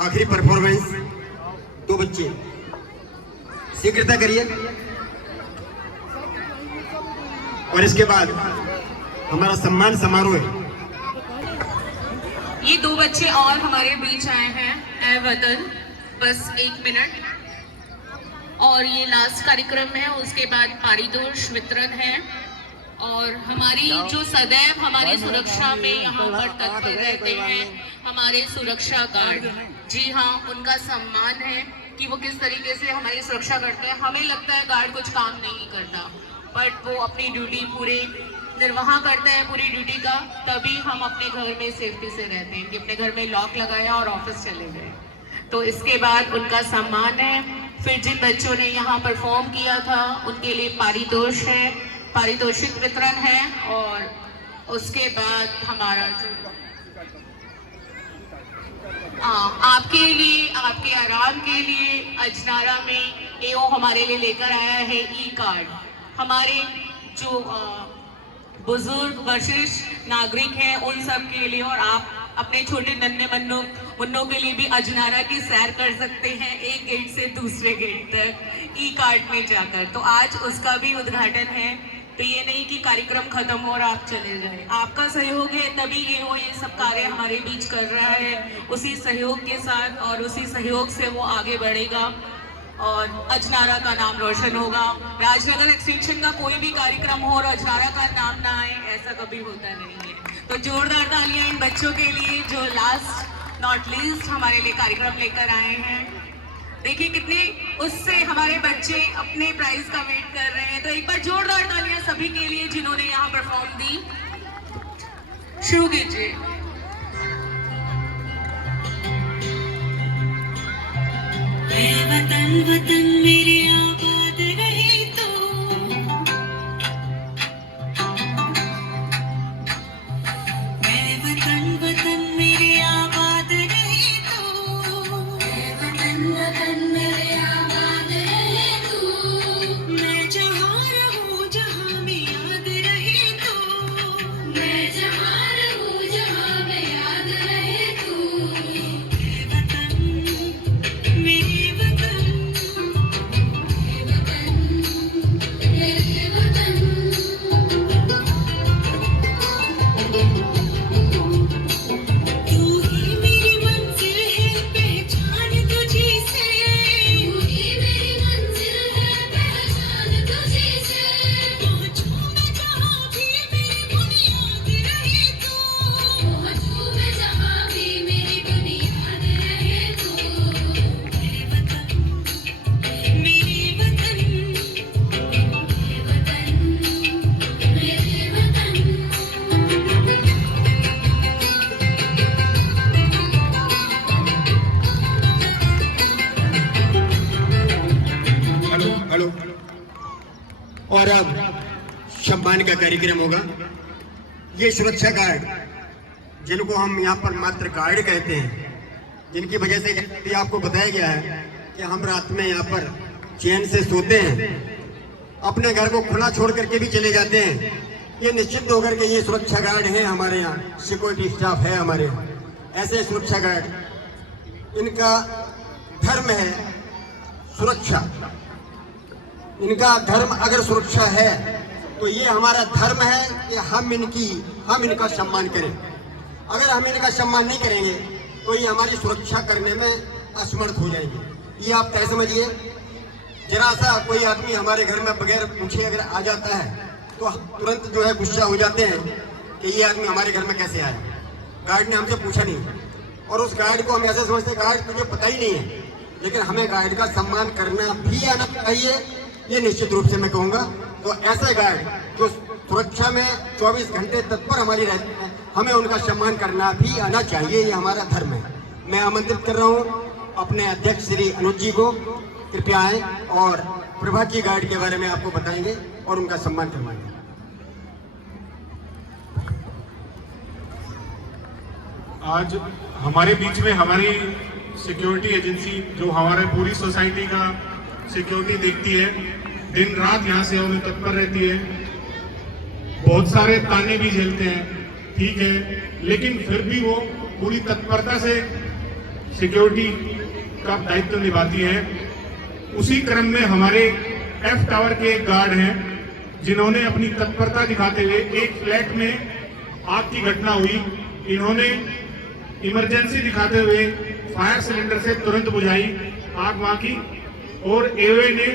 आखिरी परफॉर्मेंस, 2 बच्चे शीघ्रता करिए और इसके बाद हमारा सम्मान समारोह है। ये 2 बच्चे और हमारे बीच आए हैं। ए वतन, बस 1 मिनट और ये लास्ट कार्यक्रम है, उसके बाद पारितोष वितरण है। और हमारी जो सदैव हमारी सुरक्षा में यहाँ पर तत्पर रहते हैं हमारे सुरक्षा गार्ड, जी हाँ, उनका सम्मान है कि वो किस तरीके से हमारी सुरक्षा करते हैं। हमें लगता है गार्ड कुछ काम नहीं करता, बट वो अपनी ड्यूटी पूरे निर्वाह करते हैं, पूरी ड्यूटी का, तभी हम अपने घर में सेफ्टी से रहते हैं कि अपने घर में लॉक लगाया और ऑफिस चले गए। तो इसके बाद उनका सम्मान है। फिर जिन बच्चों ने यहाँ परफॉर्म किया था उनके लिए पारितोष है, पारितोषिक वितरण है। और उसके बाद हमारा जो आपके लिए, आपके आराम के लिए अजनारा में एओ हमारे लिए लेकर आया है ई कार्ड। हमारे जो बुजुर्ग वरिष्ठ नागरिक हैं उन सब के लिए, और आप अपने छोटे नन्हे मुन्नों के लिए भी अजनारा की सैर कर सकते हैं एक गेट से दूसरे गेट तक ई कार्ड में जाकर। तो आज उसका भी उद्घाटन है। तो ये नहीं कि कार्यक्रम खत्म हो और आप चले जाए, आपका सहयोग है तभी ये सब कार्य हमारे बीच कर रहा है। उसी सहयोग के साथ और उसी सहयोग से वो आगे बढ़ेगा और अजनारा का नाम रोशन होगा। राजनगर एक्सटेंशन का कोई भी कार्यक्रम हो और अजनारा का नाम ना आए, ऐसा कभी होता नहीं है। तो जोरदार तालियां इन बच्चों के लिए जो लास्ट नॉट लीस्ट हमारे लिए कार्यक्रम लेकर आए हैं। देखिए कितने उससे हमारे बच्चे अपने प्राइज का वेट कर रहे हैं। तो एक बार जोरदार तालियां सभी के लिए जिन्होंने यहाँ परफॉर्म दी। शुरू कीजिए। वतन वतन मेरे आबाद रहे तो, वतन वतन मेरे आबाद रहे तो, वतन वतन मेरे आबाद रहे तो, मैं जहाँ रहूँ जहाँ में याद रहे तो, मैं जहाँ रहूँ जहाँ में याद रहे तो, वतन मेरे और अब सम्मान का कार्यक्रम होगा। ये सुरक्षा गार्ड, जिनको हम यहाँ पर मात्र गार्ड कहते हैं, जिनकी वजह से भी आपको बताया गया है कि हम रात में यहाँ पर चैन से सोते हैं, अपने घर को खुला छोड़ करके भी चले जाते हैं। ये निश्चित होकर के ये सुरक्षा गार्ड हैं हमारे यहाँ, सिक्योरिटी स्टाफ है हमारे यहाँ। ऐसे सुरक्षा गार्ड, इनका धर्म है सुरक्षा। इनका धर्म अगर सुरक्षा है तो ये हमारा धर्म है कि हम इनका सम्मान करें। अगर हम इनका सम्मान नहीं करेंगे तो ये हमारी सुरक्षा करने में असमर्थ हो जाएंगे। ये आप तय समझिए। जरा सा कोई आदमी हमारे घर में बगैर पूछे अगर आ जाता है तो तुरंत जो है गुस्सा हो जाते हैं कि ये आदमी हमारे घर में कैसे आया, गार्ड ने हमसे पूछा नहीं। और उस गार्ड को हम ऐसे समझते हैं गार्ड तुझे पता ही नहीं है, लेकिन हमें गार्ड का सम्मान करना भी आना चाहिए, ये निश्चित रूप से मैं कहूँगा। तो ऐसे गार्ड जो सुरक्षा में 24 घंटे तत्पर हमारी रहती है, हमें उनका सम्मान करना भी आना चाहिए, ये हमारा धर्म है। मैं आमंत्रित कर रहा हूँ अपने अध्यक्ष श्री अनुज जी को, कृपया आए और प्रभात गार्ड के बारे में आपको बताएंगे और उनका सम्मान करवाएंगे। आज हमारे बीच में हमारी सिक्योरिटी एजेंसी जो हमारे पूरी सोसाइटी का सिक्योरिटी देखती है, दिन रात यहाँ से उन्हें तत्पर रहती है, बहुत सारे ताने भी झेलते हैं, ठीक है, लेकिन फिर भी वो पूरी तत्परता से सिक्योरिटी का दायित्व निभाती है। उसी क्रम में हमारे एफ टावर के एक गार्ड हैं जिन्होंने अपनी तत्परता दिखाते हुए एक फ्लैट में आग की घटना हुई, इन्होंने इमरजेंसी दिखाते हुए फायर सिलेंडर से तुरंत बुझाई आग वहां की, और एओए ने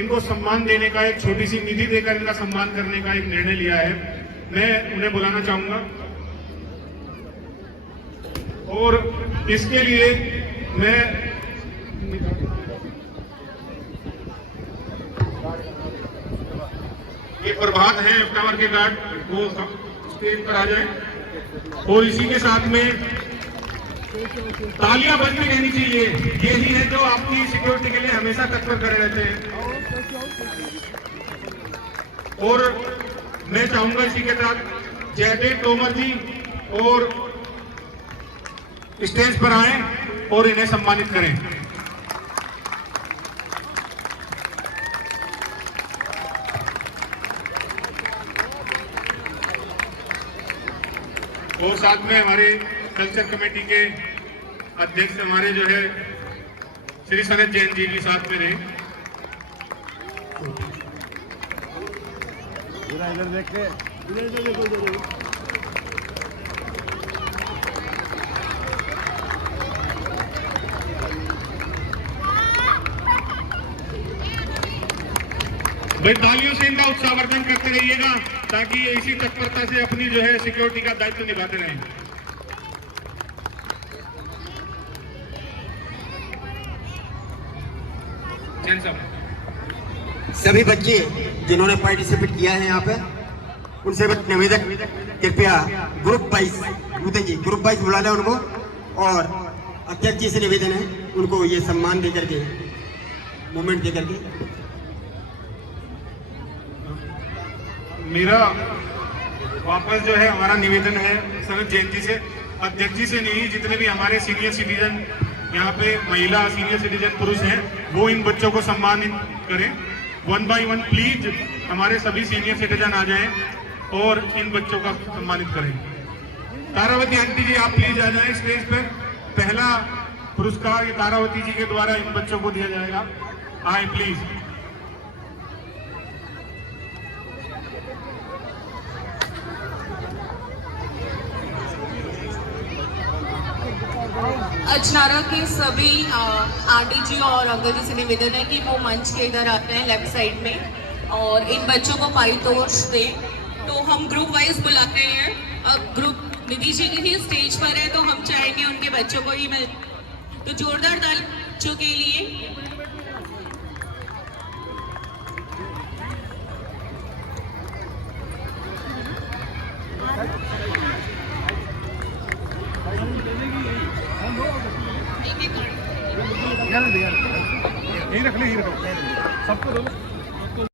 इनको सम्मान देने का, एक छोटी सी निधि देकर इनका सम्मान करने का एक निर्णय लिया है। मैं उन्हें बुलाना चाहूंगा और इसके लिए मैं ये प्रभात है एफ टावर के गार्ड, वो स्टेज पर आ जाए। और इसी के साथ में तालियां बजती रहनी चाहिए, यही है जो आपकी सिक्योरिटी के लिए हमेशा तत्पर खड़े रहते हैं। और मैं चाहूंगा इसी के साथ जयदेव तोमर जी और स्टेज पर आए और इन्हें सम्मानित करें। और साथ में हमारे कल्चर कमेटी के अध्यक्ष हमारे जो है श्री सनत जैन जी भी साथ में रहे। इधर देख के इधर देखो भाई तालियों से इनका उत्साहवर्धन करते रहिएगा ताकि ये इसी तत्परता से अपनी जो है सिक्योरिटी का दायित्व निभाते रहें। जैन साहब, सभी बच्चे जिन्होंने पार्टिसिपेट किया है यहाँ पे, उनसे निवेदन कृपया ग्रुप वाइज, नूतन जी ग्रुप वाइज बुला लें उनको, और अध्यक्ष जी से निवेदन है उनको ये सम्मान दे करके, मूवमेंट दे करके। मेरा वापस जो है हमारा निवेदन है सनत जैन जी से, अध्यक्ष जी से नहीं, जितने भी हमारे सीनियर सिटीजन यहाँ पे महिला सीनियर सिटीजन पुरुष हैं वो इन बच्चों को सम्मानित करें। 1 बाय 1 प्लीज हमारे सभी सीनियर सिटीजन आ जाएं और इन बच्चों का सम्मानित करें। तारावती आंटी जी आप प्लीज आ जाएं स्टेज पर। पहला पुरस्कार ये तारावती जी के द्वारा इन बच्चों को दिया जाएगा, आए प्लीज। अजनारा के सभी आंटी जी और अंकल जी से निवेदन है कि वो मंच के इधर आते हैं लेफ्ट साइड में और इन बच्चों को पारितोष दें। तो हम ग्रुप वाइज बुलाते हैं। अब ग्रुप निधि जी ही स्टेज पर है तो हम चाहेंगे उनके बच्चों को ही मिल, तो जोरदार ताली बच्चों के लिए। यही रख ले, सबको दो।